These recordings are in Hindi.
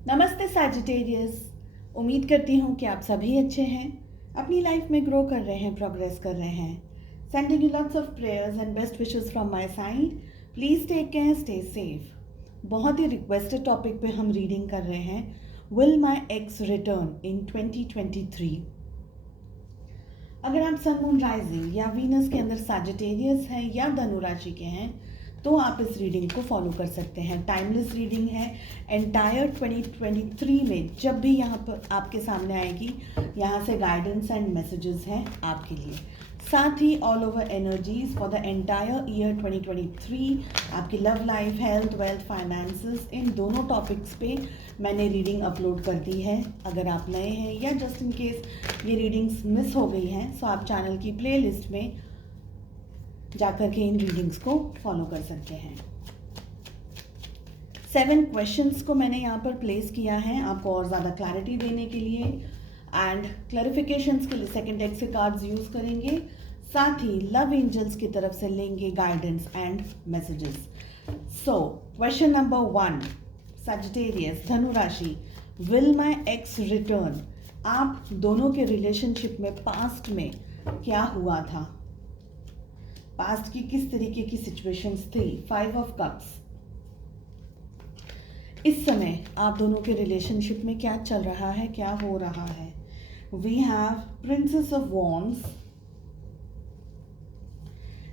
नमस्ते सैजिटेरियस। उम्मीद करती हूँ कि आप सभी अच्छे हैं, अपनी लाइफ में ग्रो कर रहे हैं, प्रोग्रेस कर रहे हैं। Sending you lots of prayers and best wishes from my side. Please take care, stay safe. बहुत ही रिक्वेस्टेड टॉपिक पे हम रीडिंग कर रहे हैं, विल माई एक्स रिटर्न इन 2023। अगर आप सन मून राइजिंग या वीनस के अंदर सैजिटेरियस हैं या धनु राशि के हैं तो आप इस रीडिंग को फॉलो कर सकते हैं। टाइमलेस रीडिंग है। एंटायर 2023 में जब भी यहाँ पर आपके सामने आएगी, यहाँ से गाइडेंस एंड मैसेजेस हैं आपके लिए। साथ ही all over energies for the entire year 2023, आपकी love life, health, wealth, finances, इन दोनों टॉपिक्स पे मैंने रीडिंग अपलोड कर दी है। अगर आप नए हैं या जस्ट इन केस ये रीडिंग्स मिस हो गई हैं तो आप चैनल की प्लेलिस्ट में जाकर के इन रीडिंग्स को फॉलो कर सकते हैं। 7 क्वेश्चंस को मैंने यहाँ पर प्लेस किया है आपको और ज़्यादा क्लैरिटी देने के लिए एंड क्लैरिफिकेशंस के लिए सेकंड डेक से कार्ड्स यूज़ करेंगे। साथ ही लव एंजल्स की तरफ से लेंगे guidance and messages. So question number 1, Sagittarius धनु राशि, विल माई एक्स रिटर्न। आप दोनों के रिलेशनशिप में पास्ट में क्या हुआ था, पास्ट की किस तरीके की सिचुएशंस थी। 5 ऑफ कप्स। इस समय आप दोनों के रिलेशनशिप में क्या चल रहा है, क्या हो रहा है। We have princess of wands.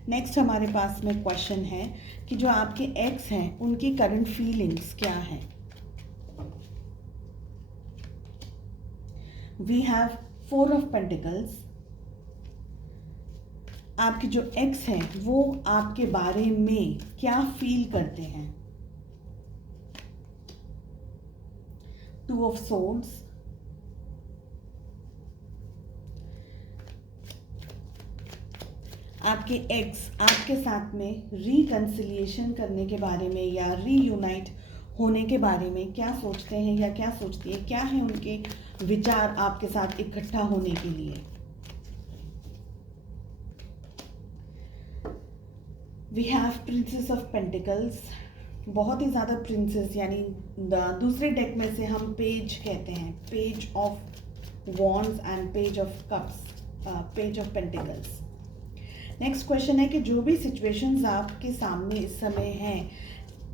Next हमारे पास में क्वेश्चन है कि जो आपके एक्स हैं उनकी करंट फीलिंग्स क्या हैं। We have 4 of pentacles. आपके जो एक्स हैं वो आपके बारे में क्या फील करते हैं। 2 ऑफ सोर्ड्स। आपके एक्स आपके साथ में रिकंसिलिएशन करने के बारे में या रीयूनाइट होने के बारे में क्या सोचते हैं या क्या सोचती है, क्या है उनके विचार आपके साथ इकट्ठा होने के लिए। We have princess of pentacles. बहुत ही ज़्यादा प्रिंसेस, यानी दूसरे डेक में से हम पेज कहते हैं, page of wands and page of cups, page of pentacles. Next question है कि जो भी सिचुएशंस आपके सामने इस समय हैं,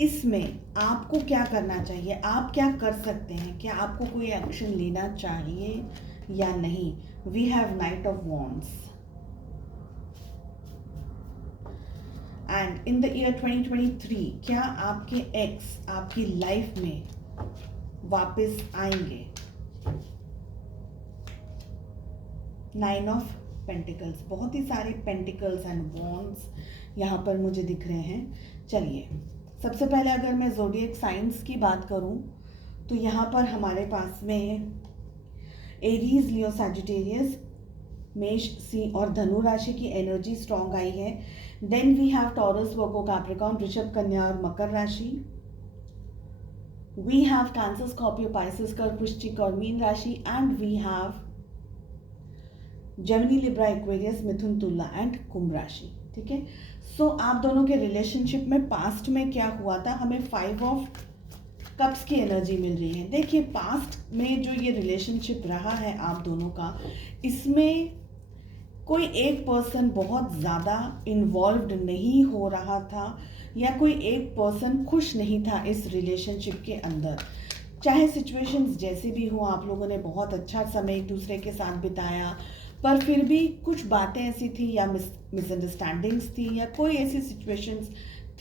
इसमें आपको क्या करना चाहिए, आप क्या कर सकते हैं, क्या आपको कोई एक्शन लेना चाहिए या नहीं। We have knight of wands. And in the year 2023 क्या आपके एक्स आपकी लाइफ में वापस आएंगे। 9 ऑफ पेंटिकल्स। बहुत ही सारे पेंटिकल्स एंड वॉन्ड्स यहाँ पर मुझे दिख रहे हैं। चलिए, सबसे पहले अगर मैं ज़ोडिएक साइंस की बात करूँ तो यहाँ पर हमारे पास में एरीज, लियो, सैजिटेरियस, मेष, सिंह और धनु राशि की एनर्जी स्ट्रॉन्ग आई है। Then we have Taurus, Virgo, Capricorn, वृषभ, कन्या और मकर राशि। We have Cancer, Scorpio, Pisces, कर्क, वृश्चिक और मीन राशि। And we have Gemini, Libra, Aquarius, मिथुन, तुला एंड कुंभ राशि। ठीक है। सो आप दोनों के रिलेशनशिप में पास्ट में क्या हुआ था, हमें 5 ऑफ कप्स की एनर्जी मिल रही है। देखिए, पास्ट में जो ये रिलेशनशिप रहा है आप दोनों का, इसमें कोई एक पर्सन बहुत ज़्यादा इन्वॉल्व्ड नहीं हो रहा था या कोई एक पर्सन खुश नहीं था इस रिलेशनशिप के अंदर। चाहे सिचुएशंस जैसे भी हो, आप लोगों ने बहुत अच्छा समय एक दूसरे के साथ बिताया, पर फिर भी कुछ बातें ऐसी थी या मिसअंडरस्टैंडिंग्स थी या कोई ऐसी सिचुएशंस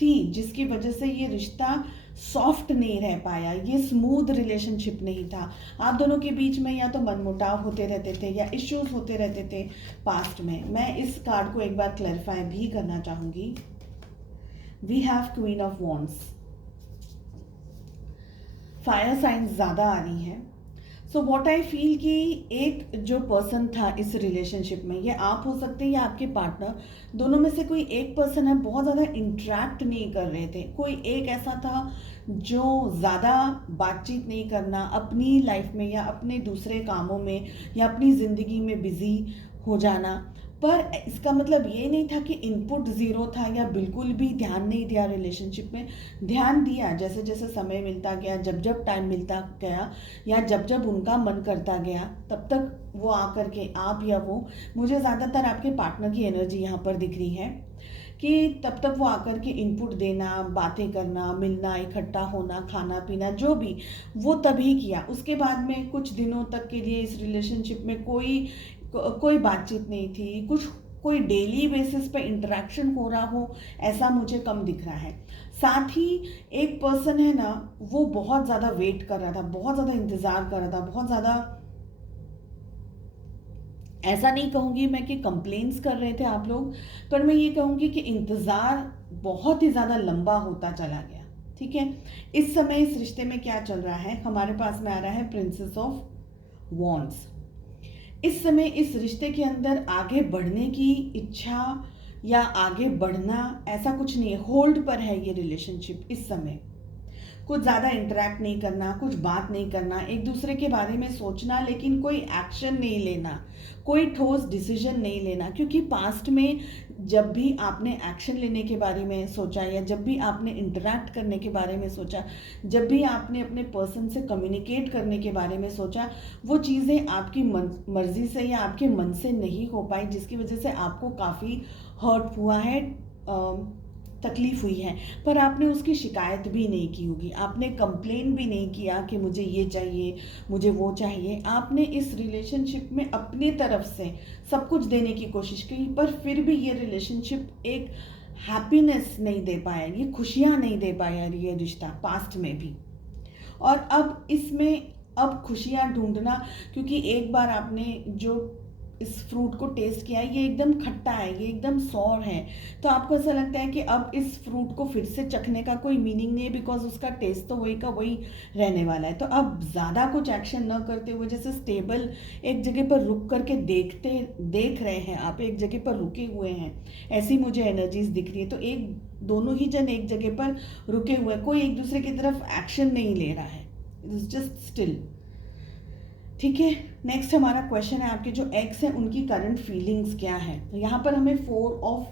थी जिसकी वजह से ये रिश्ता सॉफ्ट नहीं रह पाया, ये स्मूथ रिलेशनशिप नहीं था। आप दोनों के बीच में या तो मनमुटाव होते रहते थे या इश्यूज होते रहते थे पास्ट में। मैं इस कार्ड को एक बार क्लैरिफाई भी करना चाहूँगी। We have queen of wands. Fire signs ज़्यादा आ रही है। सो वॉट आई फील कि एक जो पर्सन था इस रिलेशनशिप में, ये आप हो सकते हैं या आपके पार्टनर, दोनों में से कोई एक पर्सन है, बहुत ज़्यादा इंटरेक्ट नहीं कर रहे थे। कोई एक ऐसा था जो ज़्यादा बातचीत नहीं करना, अपनी लाइफ में या अपने दूसरे कामों में या अपनी ज़िंदगी में बिजी हो जाना, पर इसका मतलब ये नहीं था कि इनपुट ज़ीरो था या बिल्कुल भी ध्यान नहीं दिया रिलेशनशिप में। ध्यान दिया, जैसे जैसे समय मिलता गया, जब जब टाइम मिलता गया या जब जब उनका मन करता गया, तब तक वो आकर के, आप या वो, मुझे ज़्यादातर आपके पार्टनर की एनर्जी यहाँ पर दिख रही है कि तब तक वो आकर के इनपुट देना, बातें करना, मिलना, इकट्ठा होना, खाना पीना, जो भी, वो तभी किया। उसके बाद में कुछ दिनों तक के लिए इस रिलेशनशिप में कोई बातचीत नहीं थी, कोई डेली बेसिस पे इंटरेक्शन हो रहा हो, ऐसा मुझे कम दिख रहा है। साथ ही एक पर्सन है ना, वो बहुत ज़्यादा वेट कर रहा था, बहुत ज़्यादा इंतज़ार कर रहा था, बहुत ज़्यादा, ऐसा नहीं कहूँगी मैं कि कंप्लेंट्स कर रहे थे आप लोग, पर मैं ये कहूँगी कि इंतज़ार बहुत ही ज़्यादा लंबा होता चला गया। ठीक है, इस समय इस रिश्ते में क्या चल रहा है, हमारे पास में आ रहा है प्रिंसेस ऑफ वॉन्ड्स। इस समय इस रिश्ते के अंदर आगे बढ़ने की इच्छा या आगे बढ़ना, ऐसा कुछ नहीं है। होल्ड पर है ये रिलेशनशिप इस समय। कुछ ज़्यादा इंटरेक्ट नहीं करना, कुछ बात नहीं करना, एक दूसरे के बारे में सोचना, लेकिन कोई एक्शन नहीं लेना, कोई ठोस डिसीजन नहीं लेना। क्योंकि पास्ट में जब भी आपने एक्शन लेने के बारे में सोचा या जब भी आपने इंटरेक्ट करने के बारे में सोचा, जब भी आपने अपने पर्सन से कम्युनिकेट करने के बारे में सोचा, वो चीज़ें आपकी मर्जी से या आपके मन से नहीं हो पाई, जिसकी वजह से आपको काफ़ी हर्ट हुआ है, तकलीफ हुई है। पर आपने उसकी शिकायत भी नहीं की होगी, आपने कंप्लेन भी नहीं किया कि मुझे ये चाहिए, मुझे वो चाहिए। आपने इस रिलेशनशिप में अपनी तरफ से सब कुछ देने की कोशिश की, पर फिर भी ये रिलेशनशिप एक हैप्पीनेस नहीं दे पाया, ये खुशियाँ नहीं दे पाया ये रिश्ता, पास्ट में भी। और अब इसमें अब खुशियाँ ढूंढना, क्योंकि एक बार आपने जो इस फ्रूट को टेस्ट किया है, ये एकदम खट्टा है, ये एकदम सॉर है, तो आपको ऐसा लगता है कि अब इस फ्रूट को फिर से चखने का कोई मीनिंग नहीं है, बिकॉज उसका टेस्ट तो वही का वही रहने वाला है। तो अब ज़्यादा कुछ एक्शन न करते हुए, जैसे स्टेबल एक जगह पर रुक करके देख रहे हैं, आप एक जगह पर रुके हुए हैं, ऐसी मुझे एनर्जीज दिख रही है। तो दोनों ही जन एक जगह पर रुके हुए, कोई एक दूसरे की तरफ एक्शन नहीं ले रहा है, इट इज जस्ट स्टिल। ठीक है, नेक्स्ट हमारा क्वेश्चन है, आपके जो एक्स हैं उनकी करंट फीलिंग्स क्या है। तो यहाँ पर हमें 4 ऑफ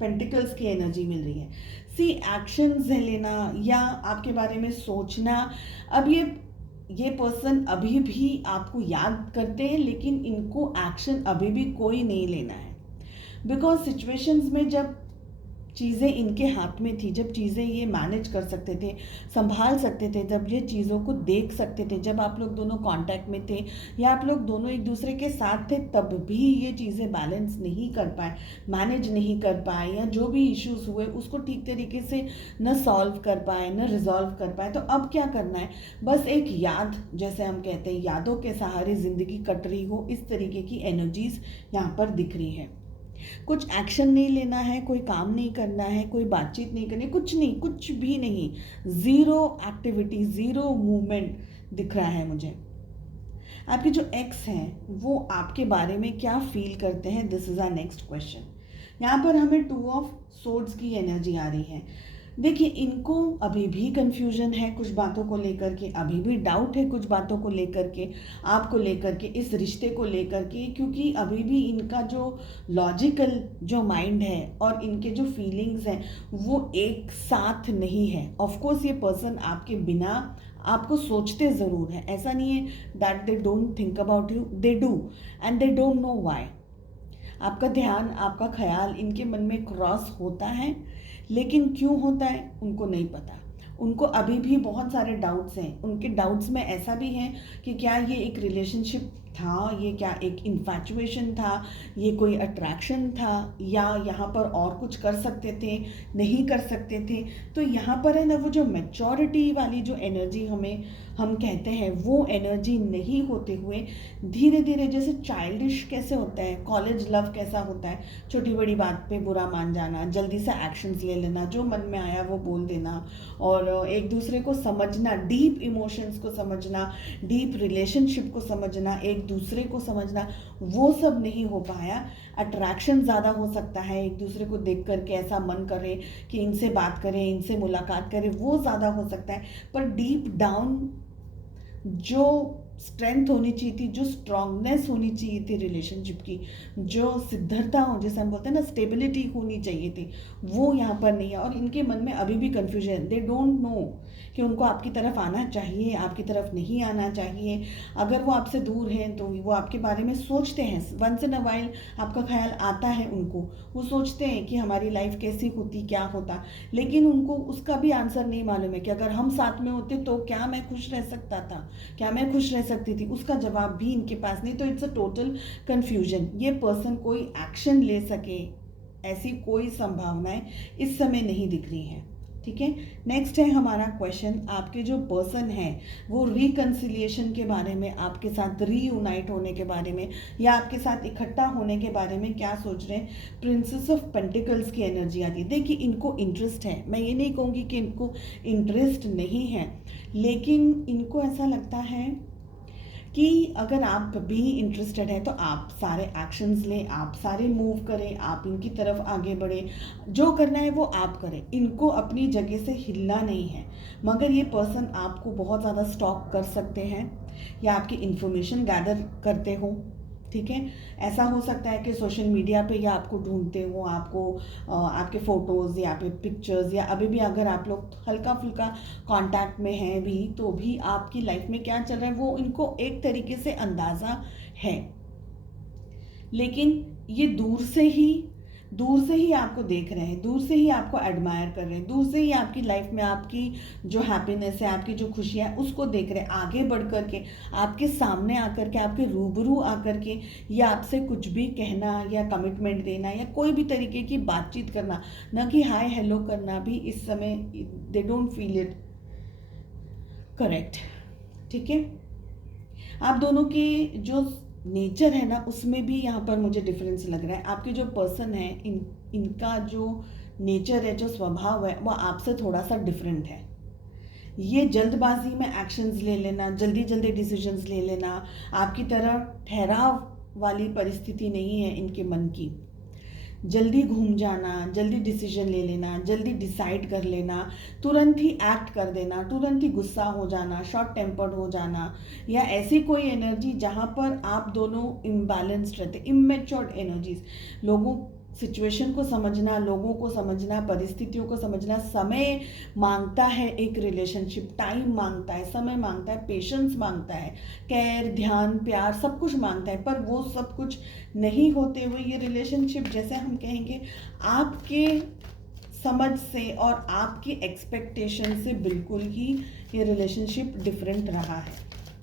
पेंटिकल्स की एनर्जी मिल रही है। सी एक्शंस लेना या आपके बारे में सोचना। अब ये पर्सन अभी भी आपको याद करते हैं, लेकिन इनको एक्शन अभी भी कोई नहीं लेना है, बिकॉज सिचुएशंस में जब चीज़ें इनके हाथ में थी, जब चीज़ें ये मैनेज कर सकते थे, संभाल सकते थे, जब ये चीज़ों को देख सकते थे, जब आप लोग दोनों कांटेक्ट में थे या आप लोग दोनों एक दूसरे के साथ थे, तब भी ये चीज़ें बैलेंस नहीं कर पाए, मैनेज नहीं कर पाए, या जो भी इश्यूज हुए उसको ठीक तरीके से न सॉल्व कर पाए, न रिजॉल्व कर पाए। तो अब क्या करना है, बस एक याद, जैसे हम कहते हैं यादों के सहारे ज़िंदगी कट रही हो, इस तरीके की एनर्जीज यहाँ पर दिख रही है। कुछ एक्शन नहीं लेना है, कोई काम नहीं करना है, कोई बातचीत नहीं करनी, कुछ नहीं, कुछ भी नहीं, ज़ीरो एक्टिविटी, ज़ीरो मूवमेंट दिख रहा है मुझे। आपके जो एक्स हैं वो आपके बारे में क्या फील करते हैं, this is our next question. यहाँ पर हमें 2 ऑफ सोर्ड्स की एनर्जी आ रही है। देखिए, इनको अभी भी कंफ्यूजन है कुछ बातों को लेकर के, अभी भी डाउट है कुछ बातों को लेकर के, आपको लेकर के, इस रिश्ते को लेकर के, क्योंकि अभी भी इनका जो लॉजिकल जो माइंड है और इनके जो फीलिंग्स हैं वो एक साथ नहीं है। ऑफ कोर्स ये पर्सन आपके बिना आपको सोचते ज़रूर है, ऐसा नहीं है that they don't think about you, they do, and they don't know why. आपका ध्यान, आपका ख्याल इनके मन में क्रॉस होता है, लेकिन क्यों होता है उनको नहीं पता। उनको अभी भी बहुत सारे डाउट्स हैं। उनके डाउट्स में ऐसा भी है कि क्या ये एक रिलेशनशिप था, ये क्या एक इन्फैचुएशन था, ये कोई अट्रैक्शन था, या यहाँ पर और कुछ कर सकते थे, नहीं कर सकते थे। तो यहाँ पर है ना, वो जो मैच्योरिटी वाली जो एनर्जी हम कहते हैं, वो एनर्जी नहीं होते हुए धीरे धीरे, जैसे चाइल्डिश कैसे होता है, कॉलेज लव कैसा होता है, छोटी बड़ी बात पे बुरा मान जाना, जल्दी से एक्शंस ले लेना, जो मन में आया वो बोल देना, और एक दूसरे को समझना, डीप इमोशंस को समझना, डीप रिलेशनशिप को समझना, एक दूसरे को समझना, वो सब नहीं हो पाया। अट्रैक्शन ज़्यादा हो सकता है, एक दूसरे को देख करके ऐसा मन करे कि इनसे बात करें, इनसे मुलाकात करें, वो ज़्यादा हो सकता है। पर डीप डाउन जो स्ट्रेंथ होनी चाहिए थी, जो स्ट्रांगनेस होनी चाहिए थी रिलेशनशिप की, जो सिद्धरता हो जैसे हम बोलते हैं ना, स्टेबिलिटी होनी चाहिए थी, वो यहाँ पर नहीं है। और इनके मन में अभी भी कन्फ्यूजन, दे डोंट नो कि उनको आपकी तरफ आना चाहिए, आपकी तरफ नहीं आना चाहिए। अगर वो आपसे दूर हैं तो वो आपके बारे में सोचते हैं, वंस इन अ वाइल आपका ख्याल आता है उनको, वो सोचते हैं कि हमारी लाइफ कैसी होती, क्या होता, लेकिन उनको उसका भी आंसर नहीं मालूम है कि अगर हम साथ में होते तो क्या मैं खुश रह सकता था, क्या मैं खुश रह सकती थी, उसका जवाब भी इनके पास नहीं। तो इट्स अ टोटल कन्फ्यूजन। ये पर्सन कोई एक्शन ले सके ऐसी कोई संभावनाएं इस समय नहीं दिख रही हैं। ठीक है, नेक्स्ट है हमारा क्वेश्चन, आपके जो पर्सन है वो रिकन्सिलिएशन के बारे में, आपके साथ रीयूनाइट होने के बारे में, या आपके साथ इकट्ठा होने के बारे में क्या सोच रहे हैं। प्रिंसेस ऑफ पेंटिकल्स की एनर्जी आती है। देखिए, इनको इंटरेस्ट है, मैं ये नहीं कहूँगी कि इनको इंटरेस्ट नहीं है, लेकिन इनको ऐसा लगता है कि अगर आप भी इंटरेस्टेड हैं तो आप सारे एक्शंस लें, आप सारे मूव करें, आप इनकी तरफ आगे बढ़ें, जो करना है वो आप करें। इनको अपनी जगह से हिलना नहीं है, मगर ये पर्सन आपको बहुत ज़्यादा स्टॉक कर सकते हैं या आपकी इन्फॉर्मेशन गैदर करते हो। ठीक है, ऐसा हो सकता है कि सोशल मीडिया पे या आपको ढूंढते हो, आपको आपके फ़ोटोज़ या पे पिक्चर्स, या अभी भी अगर आप लोग हल्का फुल्का कांटेक्ट में हैं भी, तो भी आपकी लाइफ में क्या चल रहा है वो इनको एक तरीके से अंदाज़ा है। लेकिन ये दूर से ही आपको देख रहे हैं, दूर से ही आपको एडमायर कर रहे हैं, दूर से ही आपकी लाइफ में आपकी जो हैप्पीनेस है, आपकी जो खुशियाँ है उसको देख रहे हैं। आगे बढ़ कर के आपके सामने आकर के, आपके रूबरू आकर के, या आपसे कुछ भी कहना या कमिटमेंट देना या कोई भी तरीके की बातचीत करना, ना कि हाय हेलो करना भी इस समय they don't feel it correct. ठीक है, आप दोनों की जो नेचर है ना उसमें भी यहाँ पर मुझे डिफरेंस लग रहा है। आपके जो पर्सन है इनका जो नेचर है, जो स्वभाव है, वो आपसे थोड़ा सा डिफरेंट है। ये जल्दबाजी में एक्शंस ले लेना, जल्दी जल्दी डिसीजंस ले लेना, आपकी तरह ठहराव वाली परिस्थिति नहीं है इनके मन की। जल्दी घूम जाना, जल्दी डिसीजन ले लेना, जल्दी डिसाइड कर लेना, तुरंत ही एक्ट कर देना, तुरंत ही गुस्सा हो जाना, शॉर्ट टेम्पर्ड हो जाना, या ऐसी कोई एनर्जी जहाँ पर आप दोनों इम्बैलेंस्ड रहते, इमेच्योर्ड एनर्जीज। लोगों सिचुएशन को समझना, लोगों को समझना, परिस्थितियों को समझना समय मांगता है। एक रिलेशनशिप टाइम मांगता है, समय मांगता है, पेशेंस मांगता है, केयर, ध्यान, प्यार सब कुछ मांगता है। पर वो सब कुछ नहीं होते हुए ये रिलेशनशिप, जैसे हम कहेंगे, आपके समझ से और आपकी एक्सपेक्टेशन से बिल्कुल ही ये रिलेशनशिप डिफरेंट रहा है।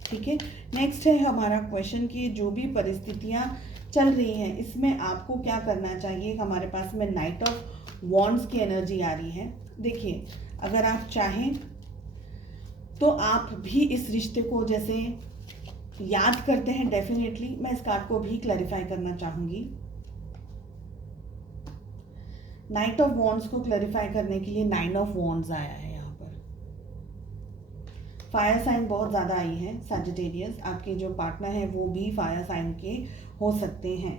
ठीक है, नेक्स्ट है हमारा क्वेश्चन कि जो भी परिस्थितियाँ चल रही हैं इसमें आपको क्या करना चाहिए। हमारे पास में नाइट ऑफ वॉन्ड्स की एनर्जी आ रही है। देखिए, अगर आप चाहें तो आप भी इस रिश्ते को जैसे याद करते हैं, डेफिनेटली मैं इस कार्ड को भी क्लैरिफाई करना चाहूँगी। नाइट ऑफ वॉन्ड्स को क्लैरिफाई करने के लिए 9 ऑफ वॉन्ड्स आया है। यहाँ पर फायर साइन बहुत ज़्यादा आई है। सैजिटेरियस, आपके जो पार्टनर है वो भी फायर साइन के हो सकते हैं।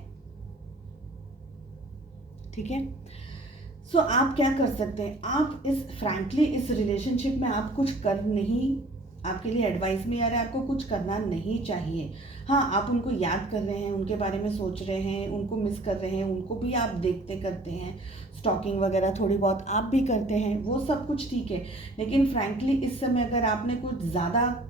ठीक है, सो आप क्या कर सकते हैं, आप फ्रैंकली इस रिलेशनशिप में आप कुछ कर नहीं, आपके लिए एडवाइस में आ रहा है आपको कुछ करना नहीं चाहिए। हाँ, आप उनको याद कर रहे हैं, उनके बारे में सोच रहे हैं, उनको मिस कर रहे हैं, उनको भी आप देखते करते हैं, स्टॉकिंग वगैरह थोड़ी बहुत आप भी करते हैं, वो सब कुछ ठीक है। लेकिन फ्रैंकली इस समय अगर आपने कुछ ज़्यादा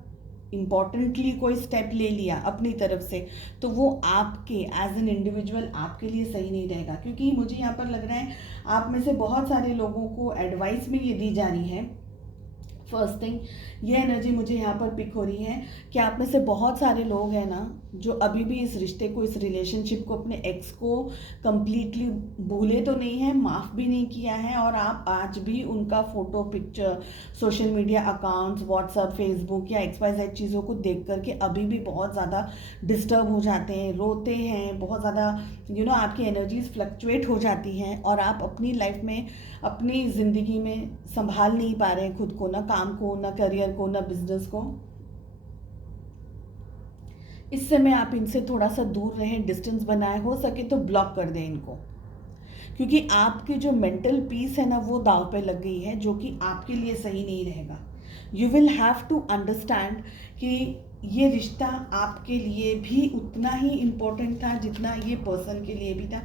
इम्पॉर्टेंटली कोई स्टेप ले लिया अपनी तरफ से, तो वो आपके एज एन इंडिविजुअल आपके लिए सही नहीं रहेगा। क्योंकि मुझे यहाँ पर लग रहा है आप में से बहुत सारे लोगों को एडवाइस में ये दी जा रही है। फर्स्ट थिंग, ये एनर्जी मुझे यहाँ पर पिक हो रही है कि आप में से बहुत सारे लोग हैं ना जो अभी भी इस रिश्ते को, इस रिलेशनशिप को, अपने एक्स को कंप्लीटली भूले तो नहीं है, माफ़ भी नहीं किया है, और आप आज भी उनका photo, picture, social media accounts, WhatsApp, Facebook या XYZ चीज़ों को देख करके अभी भी बहुत ज़्यादा डिस्टर्ब हो जाते हैं, रोते हैं, बहुत ज़्यादा आपकी एनर्जीज फ्लक्चुएट हो जाती हैं, और आप अपनी लाइफ में, अपनी ज़िंदगी में संभाल नहीं पा रहे हैं खुद को, ना काम को, ना करियर को, ना बिजनेस को। इस समय आप इनसे थोड़ा सा दूर रहें, डिस्टेंस बनाए, हो सके तो ब्लॉक कर दें इनको, क्योंकि आपकी जो मेंटल पीस है ना वो दांव पे लग गई है, जो कि आपके लिए सही नहीं रहेगा। You will have to understand कि ये रिश्ता आपके लिए भी उतना ही इम्पोर्टेंट था जितना ये पर्सन के लिए भी था।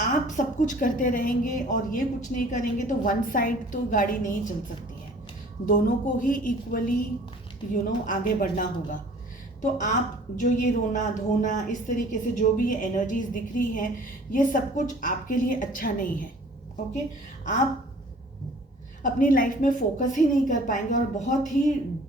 आप सब कुछ करते रहेंगे और ये कुछ नहीं करेंगे तो वन साइड तो गाड़ी नहीं चल सकती है, दोनों को ही इक्वली आगे बढ़ना होगा। तो आप जो ये रोना धोना इस तरीके से जो भी ये एनर्जीज दिख रही हैं, ये सब कुछ आपके लिए अच्छा नहीं है। ओके, आप अपनी लाइफ में फोकस ही नहीं कर पाएंगे और बहुत ही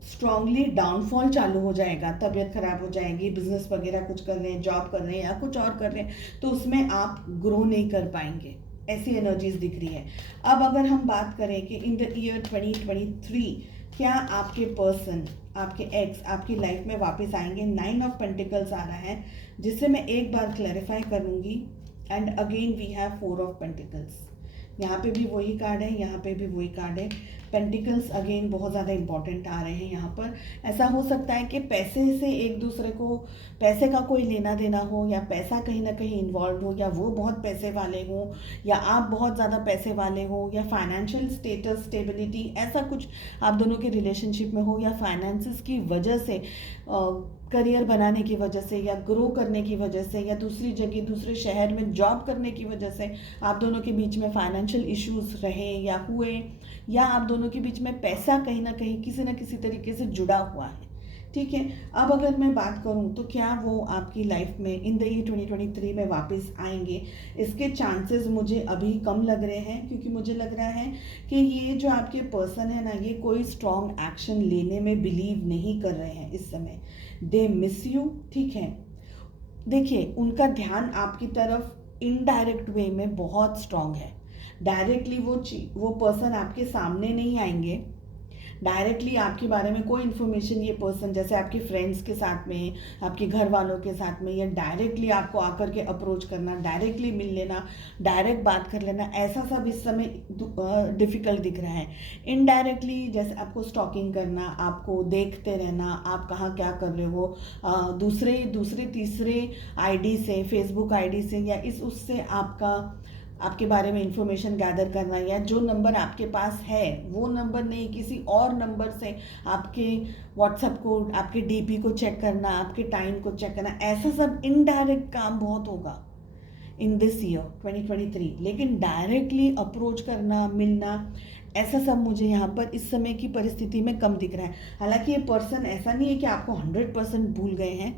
स्ट्रांगली डाउनफॉल चालू हो जाएगा, तबीयत खराब हो जाएगी, बिजनेस वगैरह कुछ कर रहे हैं, जॉब कर रहे हैं या कुछ और कर रहे हैं तो उसमें आप ग्रो नहीं कर पाएंगे, ऐसी एनर्जीज दिख रही है। अब अगर हम बात करें कि इन द ईयर 2023 क्या आपके पर्सन, आपके एक्स आपकी लाइफ में वापस आएंगे, 9 ऑफ पेंटिकल्स आ रहा है जिससे मैं एक बार क्लैरिफाई करूंगी। And again we have 4 of pentacles, यहाँ पे भी वही कार्ड है, यहाँ पे भी वही कार्ड है। पेंटिकल्स अगेन बहुत ज़्यादा इंपॉर्टेंट आ रहे हैं यहाँ पर। ऐसा हो सकता है कि पैसे से एक दूसरे को, पैसे का कोई लेना देना हो या पैसा कहीं ना कहीं इन्वॉल्व हो, या वो बहुत पैसे वाले हो या आप बहुत ज़्यादा पैसे वाले हो, या फाइनेंशियल स्टेटस स्टेबिलिटी ऐसा कुछ आप दोनों के रिलेशनशिप में हो, या फाइनेंसिस की वजह से करियर बनाने की वजह से या ग्रो करने की वजह से या दूसरी जगह दूसरे शहर में जॉब करने की वजह से आप दोनों के बीच में फाइनेंशियल इश्यूज रहे या हुए, या आप दोनों के बीच में पैसा कहीं ना कहीं किसी न किसी तरीके से जुड़ा हुआ है। ठीक है, अब अगर मैं बात करूं तो क्या वो आपकी लाइफ में इन द ईयर 2023 में वापस आएंगे, इसके चांसेस मुझे अभी कम लग रहे हैं, क्योंकि मुझे लग रहा है कि ये जो आपके पर्सन है ना, ये कोई स्ट्रॉन्ग एक्शन लेने में बिलीव नहीं कर रहे हैं इस समय। They miss you. ठीक है, देखिए उनका ध्यान आपकी तरफ इनडायरेक्ट वे में बहुत स्ट्रॉन्ग है। डायरेक्टली वो पर्सन आपके सामने नहीं आएंगे, डायरेक्टली आपके बारे में कोई इन्फॉर्मेशन ये पर्सन, जैसे आपके फ्रेंड्स के साथ में, आपके घर वालों के साथ में, या डायरेक्टली आपको आकर के अप्रोच करना, डायरेक्टली मिल लेना, डायरेक्ट बात कर लेना, ऐसा सब इस समय डिफ़िकल्ट दिख रहा है। इनडायरेक्टली जैसे आपको स्टॉकिंग करना, आपको देखते रहना, आप कहाँ क्या कर रहे हो, दूसरे तीसरे आईडी से, फेसबुक आईडी से या उससे आपके बारे में इंफॉर्मेशन गैदर करना, या जो नंबर आपके पास है वो नंबर नहीं किसी और नंबर से आपके व्हाट्सएप को, आपके डीपी को चेक करना, आपके टाइम को चेक करना, ऐसा सब इनडायरेक्ट काम बहुत होगा इन दिस ईयर 2023। लेकिन डायरेक्टली अप्रोच करना, मिलना, ऐसा सब मुझे यहाँ पर इस समय की परिस्थिति में कम दिख रहा है। हालांकि ये पर्सन ऐसा नहीं है कि आपको 100% भूल गए हैं,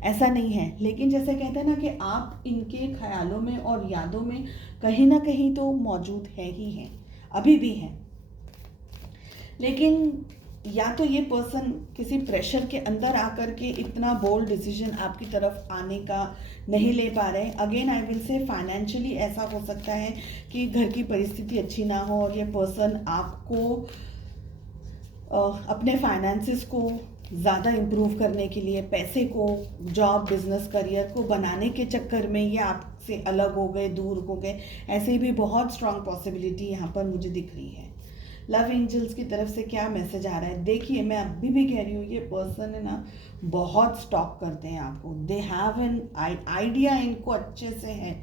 ऐसा नहीं है, लेकिन जैसे कहते हैं ना कि आप इनके ख्यालों में और यादों में कहीं ना कहीं तो मौजूद है ही हैं, अभी भी हैं। लेकिन या तो ये पर्सन किसी प्रेशर के अंदर आकर के इतना बोल्ड डिसीजन आपकी तरफ आने का नहीं ले पा रहे। Again I will say financially ऐसा हो सकता है कि घर की परिस्थिति अच्छी ना हो और ये पर्सन आपको अपने फाइनेंसिस को ज़्यादा इम्प्रूव करने के लिए, पैसे को, जॉब, बिजनेस, करियर को बनाने के चक्कर में ये आपसे अलग हो गए, दूर हो गए, ऐसे भी बहुत स्ट्रांग पॉसिबिलिटी यहाँ पर मुझे दिख रही है। लव एंजल्स की तरफ से क्या मैसेज आ रहा है, देखिए मैं अभी भी कह रही हूँ, ये पर्सन है ना बहुत स्टॉक करते हैं आपको। दे हैव एन आइडिया, इनको अच्छे से है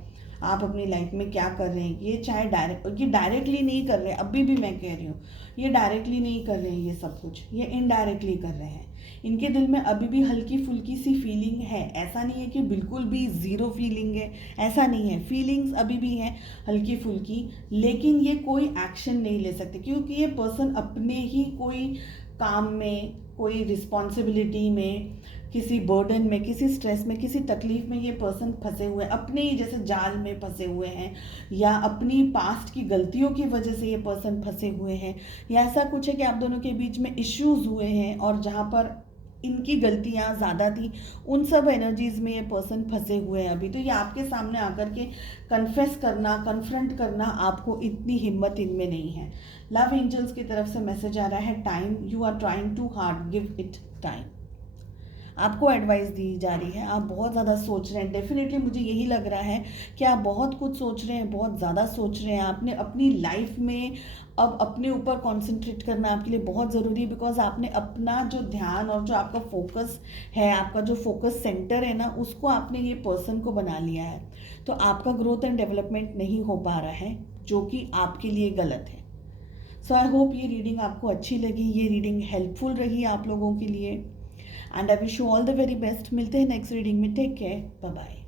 आप अपनी लाइफ में क्या कर रहे हैं। ये चाहे ये डायरेक्टली नहीं कर रहे, अभी भी मैं कह रही हूँ ये डायरेक्टली नहीं कर रहे हैं, ये सब कुछ ये इनडायरेक्टली कर रहे हैं। इनके दिल में अभी भी हल्की फुल्की सी फीलिंग है, ऐसा नहीं है कि बिल्कुल भी ज़ीरो फीलिंग है, ऐसा नहीं है, फीलिंग्स अभी भी हैं हल्की फुल्की, लेकिन ये कोई एक्शन नहीं ले सकते क्योंकि ये पर्सन अपने ही कोई काम में, कोई रिस्पॉन्सिबिलिटी में, किसी बर्डन में, किसी स्ट्रेस में, किसी तकलीफ में ये पर्सन फंसे हुए हैं, अपने ही जैसे जाल में फंसे हुए हैं, या अपनी पास्ट की गलतियों की वजह से ये पर्सन फंसे हुए हैं, या ऐसा कुछ है कि आप दोनों के बीच में इश्यूज हुए हैं और जहाँ पर इनकी गलतियाँ ज़्यादा थी, उन सब एनर्जीज़ में ये पर्सन फंसे हुए हैं अभी। तो ये आपके सामने आकर के कन्फेस करना, कन्फ्रंट करना, आपको इतनी हिम्मत इनमें नहीं है। लव एंजल्स की तरफ से मैसेज आ रहा है, time, you are trying too hard, give it time. आपको एडवाइस दी जा रही है, आप बहुत ज़्यादा सोच रहे हैं। डेफिनेटली मुझे यही लग रहा है कि आप बहुत कुछ सोच रहे हैं, बहुत ज़्यादा सोच रहे हैं। आपने अपनी लाइफ में अब अपने ऊपर कंसंट्रेट करना आपके लिए बहुत ज़रूरी है, बिकॉज आपने अपना जो ध्यान और जो आपका फोकस है, आपका जो फोकस सेंटर है ना, उसको आपने ये पर्सन को बना लिया है। तो आपका ग्रोथ एंड डेवलपमेंट नहीं हो पा रहा है, जो कि आपके लिए गलत है। सो आई होप ये रीडिंग आपको अच्छी लगी, ये रीडिंग हेल्पफुल रही आप लोगों के लिए, and I wish you all the very best. मिलते हैं नेक्स्ट रीडिंग में। Take care, bye bye.